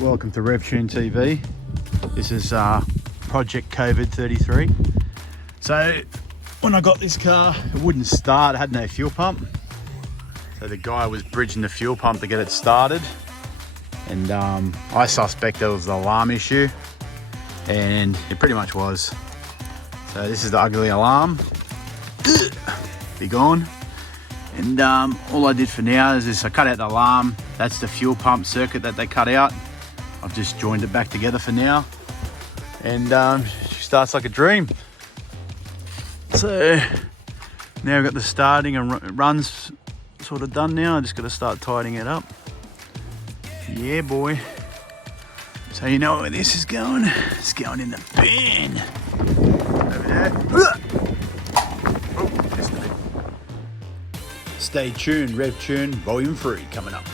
Welcome to RevTune TV. This is Project COVID-33. So when I got this car, it wouldn't start, it had no fuel pump. So the guy was bridging the fuel pump to get it started. And I suspect there was an alarm issue, and it pretty much was. So this is the ugly alarm. Be gone. And all I did for now is this, I cut out the alarm. That's the fuel pump circuit that they cut out. I've just joined it back together for now. And she starts like a dream. So now I've got the starting and runs sort of done now. I just got to start tidying it up. Yeah, boy. So you know where this is going? It's going in the bin. Over there. Oh, just a bit. Stay tuned, RevTune Volume 3 coming up.